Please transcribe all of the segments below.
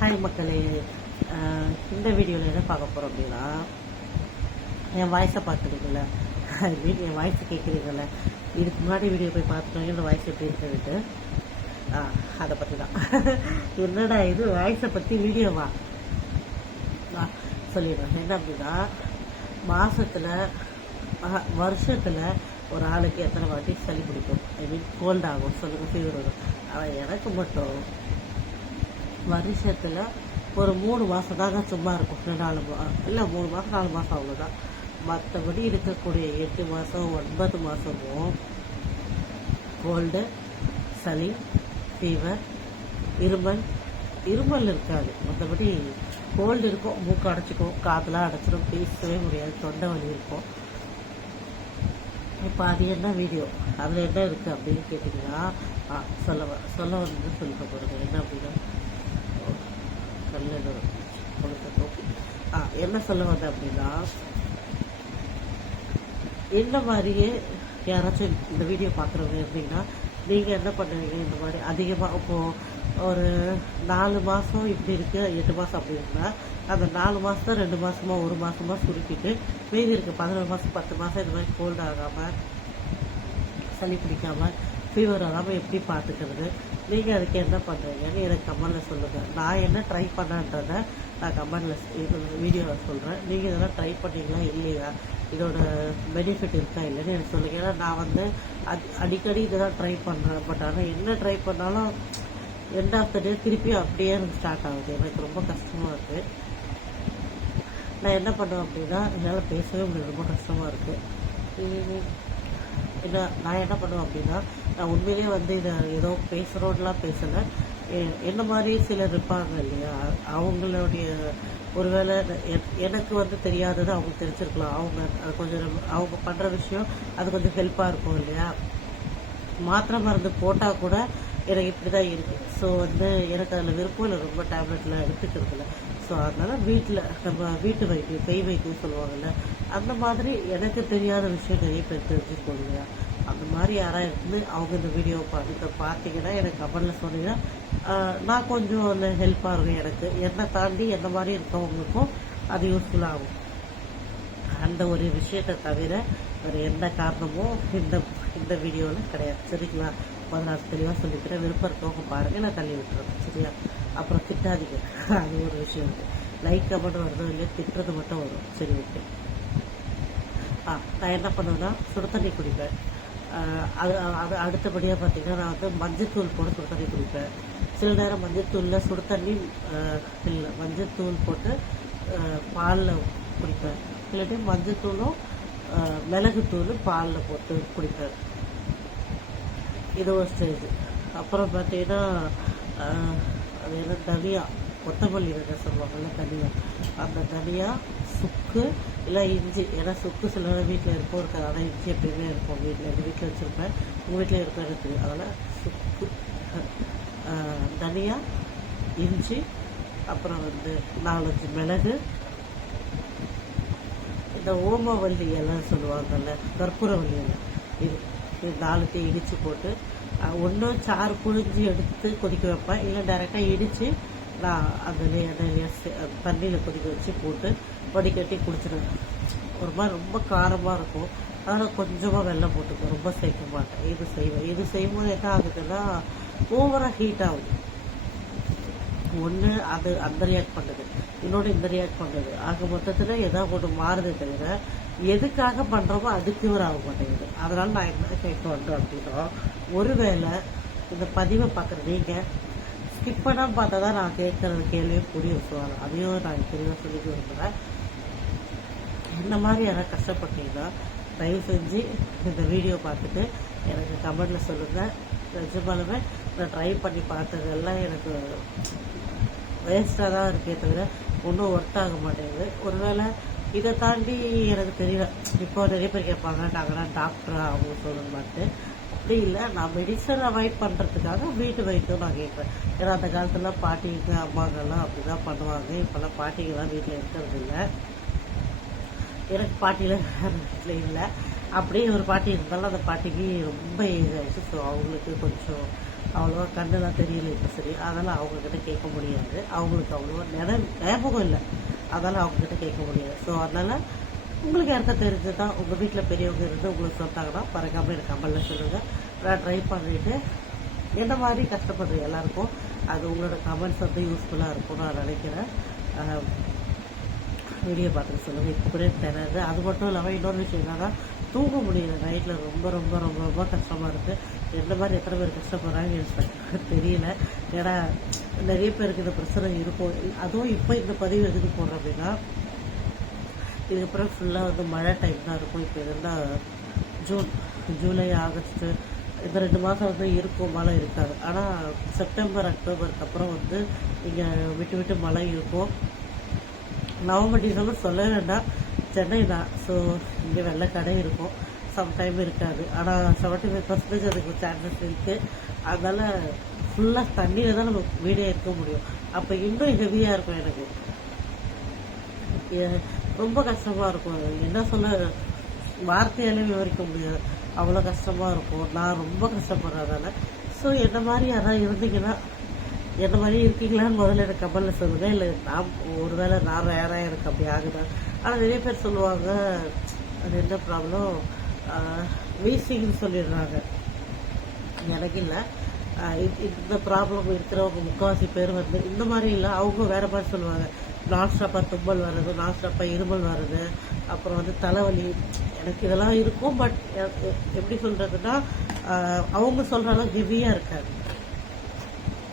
Hi மக்களே. இந்த வீடியோவில் என்ன பார்க்க போகிறோம் அப்படின்னா, என் வாய்ஸை பார்க்குறீங்கள, என் வாய்ஸை கேட்குறீங்கள, இதுக்கு முன்னாடி வீடியோ போய் பார்த்துட்டோம் இந்த வாய்ஸ் எப்படி இருக்குன்ட்டு அதை பற்றி தான். என்னடா இது வாய்ஸை பற்றி வீடியோவா சொல்லிடுறேன். என்ன அப்படின்னா, மாதத்தில் வருஷத்தில் ஒரு ஆளுக்கு எத்தனை வாட்டி சளி பிடிக்கும், ஐ மீன் கோல்ட் ஆகும் சொல்லுங்கள், ஃபீவர் வரும். அவன் எனக்கு மட்டும் வருஷத்தில் ஒரு 3 மாதம் தாங்க சும்மா இருக்கும், 4 இல்லை 3 மாதம் 4 மாதம் அவ்வளோதான். மற்றபடி இருக்கக்கூடிய 8 மாதம் 9 மாதமும் கோல்டு, சளி, ஃபீவர், இருமல் இருக்காது. மற்றபடி கோல்டு இருக்கும், மூக்கு அடைச்சிக்கும், காற்றுலாம் அடைச்சிடும், பேசவே முடியாது, தொண்டை வலி இருக்கும். இப்போ அது என்ன வீடியோ, அதில் என்ன இருக்குது அப்படின்னு கேட்டிங்கன்னா, சொல்ல வந்து சொல்லிக்க போகிறது என்ன அப்படின்னா, என்ன சொல்ல வந்தேன் அப்படின்னா, இந்த மாதிரியே யாராச்சும் இந்த வீடியோ பார்க்குறவங்க இருந்தீங்கன்னா நீங்கள் என்ன பண்ணுவீங்க, இந்த மாதிரி அதிகமாக இப்போது ஒரு 4 மாதம் இப்படி இருக்குது, 8 மாதம் அப்படி இருக்குன்னா, அந்த 4 மாதம் 2 மாதமா 1 மாதமா சுருக்கிட்டு மீதி இருக்குது 11 மாதம் 10 மாதம் இந்த மாதிரி கோல்டு ஆகாமல், சளி பிடிக்காமல், ஃபீவர் ஆகாமல் எப்படி பார்த்துக்கிறது, நீங்கள் அதுக்கு என்ன பண்ணுறீங்கன்னு எனக்கு கமெண்டில் சொல்லுங்கள். நான் என்ன ட்ரை பண்ணன்றதை நான் கமெண்டில் வீடியோவில் சொல்கிறேன். நீங்கள் இதெல்லாம் ட்ரை பண்ணீங்களா இல்லையா, இதோட பெனிஃபிட் இருக்கா இல்லைன்னு எனக்கு சொல்லுங்கள். ஏன்னா நான் வந்து அடிக்கடி இதெல்லாம் ட்ரை பண்ணுறேன். பட் ஆனால் என்ன ட்ரை பண்ணாலும் எண்ட் ஆஃப் த டே திருப்பி அப்படியே எனக்கு ஸ்டார்ட் ஆகுது. எனக்கு ரொம்ப கஷ்டமாக இருக்குது. நான் என்ன பண்ணுவேன் அப்படின்னா, என்னால் பேசவே முடியாது, ரொம்ப கஷ்டமாக இருக்குது. நான் என்ன பண்ணுவேன் அப்படின்னா, நான் உண்மையிலேயே வந்து இதை ஏதோ பேசுகிறோன்னெலாம் பேசலை. என்ன மாதிரி சிலர் இருப்பாங்க இல்லையா, அவங்களுடைய ஒருவேளை எனக்கு வந்து தெரியாதது அவங்களுக்கு தெரிஞ்சிருக்கலாம். அவங்க கொஞ்சம் அவங்க பண்ணுற விஷயம் அது கொஞ்சம் ஹெல்ப்பாக இருக்கும் இல்லையா. மாத்திரை மருந்து போட்டால் கூட எனக்கு இப்படி தான் இருக்குது. ஸோ வந்து எனக்கு அதில் விருப்பம் இல்லை, ரொம்ப டேப்லெட்லாம் எடுத்துக்கிறது இல்லை. ஸோ அதனால் வீட்டில் நம்ம வீட்டு வைத்தியம், கை வைத்தியம் சொல்லுவாங்கள்ல, அந்த மாதிரி எனக்கு தெரியாத விஷயம் நிறைய பேர் தெரிஞ்சுக்கணும் இல்லையா. அந்த மாதிரி யாராவது இருந்து அவங்க இந்த வீடியோவை பார்த்தீங்கன்னா எனக்கு கமெண்டில் சொன்னீங்கன்னா நான் கொஞ்சம் அதில் ஹெல்ப்பாக இருக்கும். எனக்கு என்னை தாண்டி என்ன மாதிரி இருக்கவங்களுக்கும் அது யூஸ்ஃபுல்லாக ஆகும். அந்த ஒரு விஷயத்தை தவிர வேறு எந்த காரணமும் இந்த வீடியோவில் கிடையாது, சரிங்களா. நான் தெளிவாக சொல்லிக்கிறேன். விருப்பம் இருக்கவங்க பாருங்கள், நான் தள்ளி விட்டுறேன், சரியா. அப்புறம் திட்டாதீங்க, அது ஒரு விஷயம் இருக்குது. லைக் கமெண்ட் வருதோ இல்லையா, திட்டுறது மட்டும் வரும், சரி ஓகே. நான் என்ன பண்ணுவேன்னா, சுடு தண்ணி குடிப்பேன். அது அடுத்தபடியாக பார்த்தீங்கன்னா, நான் வந்து மஞ்சத்தூள் போட்டு சுடு தண்ணி குடிப்பேன். சில நேரம் மஞ்சத்தூளில் சுடு தண்ணி இல்லை மஞ்சத்தூள் போட்டு பாலில் குடிப்பேன். இல்லாட்டி மஞ்சத்தூளும் மிளகுத்தூள் பாலில் போட்டு குடிப்பேன். இது ஒரு ஸ்டேஜ். அப்புறம் பார்த்தீங்கன்னா, அது என்ன தனியா, கொத்தமல்லி என்ன சொல்லுவாங்கல்ல, தனியா, அந்த தனியா, சுக்கு இல்லை இஞ்சி. ஏன்னா சுக்கு சில நேரம் வீட்டில் இருக்கும், இருக்காது. ஆனால் இஞ்சி எப்பயுமே இருக்கும் வீட்டில். எங்கள் வீட்டில் வச்சுருப்பேன், உங்கள் வீட்டில் இருக்கும் எனக்கு. அதனால் சுக்கு, தனியா, இஞ்சி, அப்புறம் வந்து 4-5 மிளகு, இந்த ஓமவல்லி எல்லாம் சொல்லுவாங்கல்ல, கற்பூரவல்லி எல்லாம், இது 4 இடித்து போட்டு ஒன்றும் சாறு புழிஞ்சு எடுத்து கொதிக்க வைப்பேன். இல்லை டைரெக்டாக இடித்து நான் அந்த தண்ணியில் கொதிக்க வச்சு போட்டு வடிகட்டி குடிச்சிடுவேன். ஒரு மாதிரி ரொம்ப காரமாக இருக்கும், அதனால் கொஞ்சமாக வெல்லம் போட்டுக்குவேன், ரொம்ப சேர்க்க மாட்டேன். இது செய்யும்போது என்ன ஆகுதுன்னா, ஓவராக ஹீட் ஆகுது. ஒன்று அது அந்த ரியாக்ட் பண்ணுது, இன்னொன்று இந்த ரியாக்ட் பண்ணுது. ஆக மொத்தத்தில் எதாவது ஒன்று மாறுதே தவிர எதுக்காக பண்ணுறோமோ அதுக்கு ஒரு ஆக மாட்டேங்குது. அதனால் நான் என்ன கேட்க வந்தேன் அப்படின்னா, ஒருவேளை இந்த பதிவை பார்க்குற நீங்கள் ஸ்கிப் பண்ணாமல் பார்த்தா தான் நான் கேட்குறது கேள்வியும் புரியும். ஸோ அதையும் நான் தெளிவாக சொல்லிக்க விரும்புகிறேன். இந்த மாதிரி யாராவது கஷ்டப்பட்டீங்கன்னா தயவு செஞ்சு இந்த வீடியோ பார்த்துட்டு எனக்கு கமெண்டில் சொல்லுங்கள். நிஜமாலுமே நான் ட்ரை பண்ணி பார்த்ததெல்லாம் எனக்கு வேஸ்ட்டாக தான் இருக்கே தவிர ஒன்றும் ஒர்க் ஆக மாட்டேங்குது. ஒருவேளை இதை தாண்டி எனக்கு தெரியல. இப்போ நிறைய பேர் கேட்பாங்க, நாங்கள்லாம் டாக்டரா அவங்க சொல்லணுமாட்டு. அப்படி இல்லை, நான் மெடிசன் அவாய்ட் பண்ணுறதுக்காக வீட்டு வைத்தியம் நான் கேட்குறேன். ஏன்னா அந்த காலத்தில் பாட்டிங்க அம்மாங்கெல்லாம் அப்படி தான் பண்ணுவாங்க. இப்போல்லாம் பாட்டிங்கெல்லாம் வீட்டில் இருக்கிறது இல்லை. எனக்கு பாட்டியில் வீட்டில் இல்லை. அப்படியே ஒரு பாட்டி இருந்தாலும் அந்த பாட்டிக்கு ரொம்ப ஏஜ் ஆகிடுச்சு. ஸோ அவங்களுக்கு கொஞ்சம் அவ்வளோவா கண்ணெல்லாம் தெரியல இப்போ சரி, அதனால் அவங்கக்கிட்ட கேட்க முடியாது. அவங்களுக்கு அவ்வளோவா ஞாபகம் இல்லை, அதனால் அவங்கக்கிட்ட கேட்க முடியாது. ஸோ அதனால் உங்களுக்கு யாருக்கா தெரிஞ்சதா உங்கள் வீட்டில் பெரியவங்க இருந்து உங்களுக்கு சொன்னாங்கன்னா மறக்காமல் எனக்கு கமெண்ட்ல சொல்லுங்கள். நான் ட்ரை பண்ணிவிட்டு என்ன மாதிரி கஷ்டப்படுற எல்லாருக்கும் அது உங்களோட கமெண்ட்ஸ் வந்து யூஸ்ஃபுல்லாக இருக்கும்னு நான் நினைக்கிறேன். வீடியோ பார்த்துட்டு சொல்லுங்கள். இப்போ கூட தெரியாது. அது மட்டும் இல்லாமல் இன்னொரு விஷயம் என்னன்னா, தூங்க முடியல நைட்டில். ரொம்ப ரொம்ப ரொம்ப ரொம்ப கஷ்டமாக இருக்குது. எந்த மாதிரி எத்தனை பேர் கஷ்டப்படுறாங்க எனக்கு தெரியல. ஏன்னா நிறைய பேருக்கு இந்த பிரச்சனை இருக்கும். அதுவும் இப்போ இந்த பதிவு எதுக்கு போடுறோம் அப்படின்னா, இதுக்கப்புறம் ஃபுல்லாக வந்து மழை டைம் தான் இருக்கும். இப்போ இருந்தால் ஜூலை ஆகஸ்ட்டு இந்த 2 மாதம் வந்து இருக்கும், மழை இருக்காது. ஆனால் செப்டம்பர் அக்டோபருக்கு அப்புறம் வந்து இங்கே விட்டு விட்டு மழை இருக்கும். நவம்பர் டிசம்பர் சொல்ல வேண்டாம், சென்னை தான். ஸோ இங்கே வெள்ளை கடை இருக்கும், சம்டைம் இருக்காது. ஆனால் 75% அதுக்கு சான்சஸ் இருக்குது. அதனால் ஃபுல்லாக தண்ணியில் தான் நம்ம வீடே இருக்க முடியும். அப்போ இன்னும் ஹெவியாக இருக்கும். எனக்கு ரொம்ப கஷ்டமாக இருக்கும். என்ன சொல்ல, வார்த்தையாலே விவரிக்க முடியாது, அவ்வளோ கஷ்டமாக இருக்கும். நான் ரொம்ப கஷ்டப்படுறதால. ஸோ என்ன மாதிரி யாராவது இருந்தீங்கன்னா, என்ன மாதிரி இருக்கீங்களான்னு முதல்ல எனக்கு கமெண்ட்ல சொல்லுங்கள். இல்லை நான் ஒருவேளை நான் ரேராக எனக்கு அப்படி ஆகுதா. ஆனால் நிறைய பேர் சொல்லுவாங்க அது என்ன ப்ராப்ளம், வீசிங்னு சொல்லிடுறாங்க. எனக்கு இல்லை. இந்த ப்ராப்ளம் இருக்கிறவங்க முக்கால்வாசி பேர் வந்து இந்த மாதிரி இல்லை, அவங்க வேற மாதிரி சொல்லுவாங்க. நான் ஸ்டாப்பாக தும்மல் வர்றது, நான் ஸ்டாப்பாக இருமல் வர்றது, அப்புறம் வந்து தலைவலி. எனக்கு இதெல்லாம் இருக்கும். பட் எப்படி சொல்றதுன்னா, அவங்க சொல்ற அளவு ஹெவியாக இருக்காது.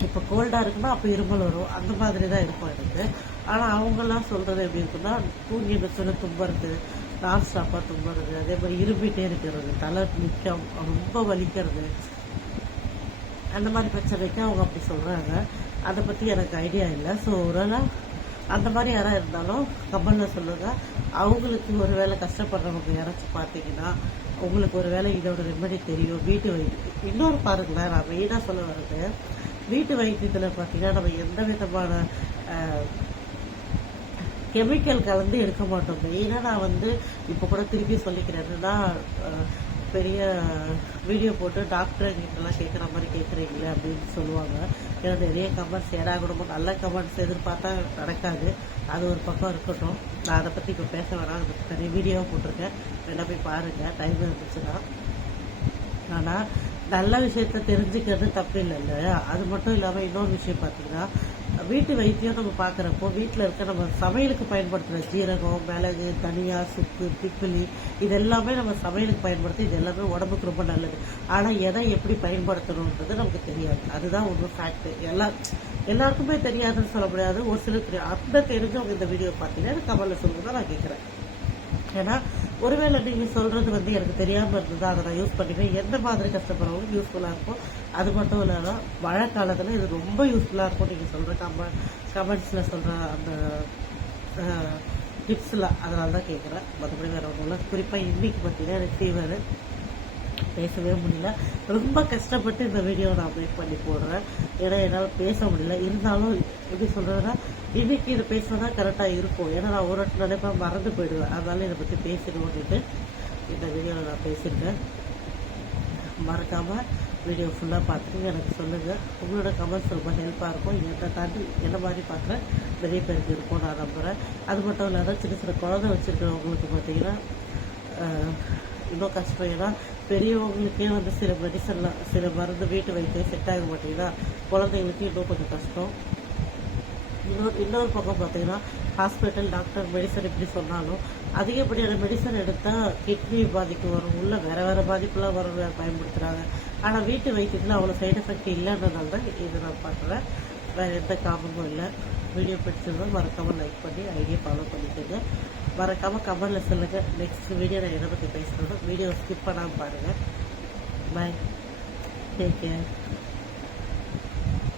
இப்போ கோல்டாக இருக்குன்னா அப்போ இருமல் வரும், அந்த மாதிரி தான் இருக்கும் எனக்கு. ஆனால் அவங்கெல்லாம் சொல்கிறது எப்படி இருக்குன்னா, தூங்கி நிறுத்தின தும்புறது, நான் ஸ்டாப்பாக தும்புறது, அதே மாதிரி இரும்பிட்டே இருக்கிறது, தலை நிற்க ரொம்ப வலிக்கிறது, அந்த மாதிரி பிரச்சனைக்கு அவங்க அப்படி சொல்கிறாங்க. அதை பற்றி எனக்கு ஐடியா இல்லை. ஸோ ஒருவேளை அந்த மாதிரி யாராவது இருந்தாலும் கமெண்ட்ல சொல்லுங்கள். அவங்களுக்கு ஒரு வேளை கஷ்டப்படுறவங்க யாராச்சும் பார்த்தீங்கன்னா, உங்களுக்கு ஒரு வேளை இதோட ரெமெடி தெரியும். வீட்டு வைத்தியம் இன்னொரு பாருங்களேன், நான் மெயினாக சொல்ல வர்றது, வீட்டு வைத்தியத்தில் பார்த்தீங்கன்னா நம்ம எந்த விதமான கெமிக்கல் கலந்து எடுக்க மாட்டோம். மெயினாக நான் வந்து இப்போ கூட திருப்பி சொல்லிக்கிறேன். என்னன்னா, பெரிய வீடியோ போட்டு டாக்டர் எங்கிட்டலாம் கேட்குற மாதிரி கேட்குறீங்களே அப்படின்னு சொல்லுவாங்க. ஏன்னா நிறைய கமெண்ட்ஸ் ஏடாகணுமோ நல்ல கமெண்ட்ஸ் எதிர்பார்த்தா நடக்காது. அது ஒரு பக்கம் இருக்கட்டும். நான் அதை பற்றி இப்போ பேச வேணாம். அதை பற்றி நிறைய வீடியோவும் போட்டிருக்கேன், வேணா போய் பாருங்கள் டைம் இருந்துச்சுன்னா. ஆனால் நல்ல விஷயத்த தெரிஞ்சுக்கிறது தப்பு இல்லைல்ல. அது மட்டும் இல்லாமல் இன்னொரு விஷயம் பார்த்தீங்கன்னா, வீட்டு வைத்தியம் நம்ம பார்க்குறப்போ வீட்டில் இருக்க நம்ம சமையலுக்கு பயன்படுத்துகிற ஜீரகம், மிளகு, தனியா, சுக்கு, திப்பிலி, இது எல்லாமே நம்ம சமையலுக்கு பயன்படுத்தி இது எல்லாமே உடம்புக்கு ரொம்ப நல்லது. ஆனால் எதை எப்படி பயன்படுத்தணுன்றது நமக்கு தெரியாது. அதுதான் ஒன்றும் ஃபேக்ட். எல்லாருக்குமே தெரியாதுன்னு சொல்ல முடியாது, ஒரு சிலருக்கு தெரியும். அந்த தெரிஞ்சவங்க இந்த வீடியோ பார்த்தீங்கன்னா கமெண்ட்ல சொல்லுங்க தான் நான் கேட்குறேன். ஏன்னா ஒருவேளை நீங்கள் சொல்கிறது வந்து எனக்கு தெரியாமல் இருந்ததா, அதை நான் யூஸ் பண்ணிப்பேன். எந்த மாதிரி கஷ்டப்படுறவங்களுக்கு யூஸ்ஃபுல்லாக இருக்கும். அது மட்டும் இல்லாமல் மழை காலத்தில் இது ரொம்ப யூஸ்ஃபுல்லாக இருக்கும். நீங்கள் சொல்கிற கமெண்ட்ஸில் சொல்கிற அந்த டிப்ஸில், அதனால தான் கேட்குறேன். மற்றபடி வேறு ஒன்றும் இல்லை. குறிப்பாக இன்னைக்கு பார்த்தீங்கன்னா எனக்கு ஃபீவர், பேசவே முடியல. ரொம்ப கஷ்டப்பட்டு இந்த வீடியோ நான் மேக் பண்ணி போடுறேன். ஏன்னா என்னால் பேச முடியல. இருந்தாலும் எப்படி சொல்கிறதுனா, இன்னைக்கு இதை பேசினா கரெக்டாக இருக்கும். ஏன்னா நான் ஒரு இடத்துல நினைப்பேன், மறந்து போயிடுவேன். அதனால இதை பற்றி பேசிடுவோன்ட்டு இந்த வீடியோவில் நான் பேசியிருக்கேன். மறக்காமல் வீடியோ ஃபுல்லாக பார்த்துட்டு எனக்கு சொல்லுங்கள். உங்களோட கமெண்ட்ஸ் ரொம்ப ஹெல்ப்பாக இருக்கும். என்னை தாண்டி என்ன மாதிரி பார்க்குறேன் நிறைய பேருக்கு இருக்கும் நான் நம்புகிறேன். அது மட்டும் இல்லாத சின்ன சின்ன குழந்தை வச்சுருக்கிறவங்களுக்கு பார்த்தீங்கன்னா இன்னும் கஷ்டம். ஏன்னா பெரியவங்களுக்கே வந்து சில மெடிசன்லாம், சில மருந்து வீட்டு வைத்தியம் செட் ஆக மாட்டேங்குதா, குழந்தைங்களுக்கு இன்னும் கொஞ்சம் கஷ்டம். இன்னொரு பக்கம் பார்த்தீங்கன்னா, ஹாஸ்பிட்டல் டாக்டர் மெடிசன் எப்படி சொன்னாலும் அதிகப்படியான மெடிசன் எடுத்தால் கிட்னி பாதிப்பு வரும், உள்ள வேற வேற பாதிப்புலாம் வர பயன்படுத்துகிறாங்க. ஆனால் வீட்டு வைத்தியத்தில் அவ்வளோ சைட் எஃபெக்ட் இல்லைன்றதால தான் இது நான் பார்க்குறேன். வேறு எந்த காரணமும் இல்லை. வீடியோ பிடிச்சிருந்தா மறக்காமல் லைக் பண்ணி ஐடியா ஃபாலோ பண்ணிக்கோங்க. மறக்காமல் கமெண்ட்டில் சொல்லுங்கள் நெக்ஸ்ட் வீடியோ நான் எதை பற்றி பேசுகிறேன்னா. வீடியோ ஸ்கிப் பண்ணாமல் பாருங்கள். பாய், டேக் கேர்.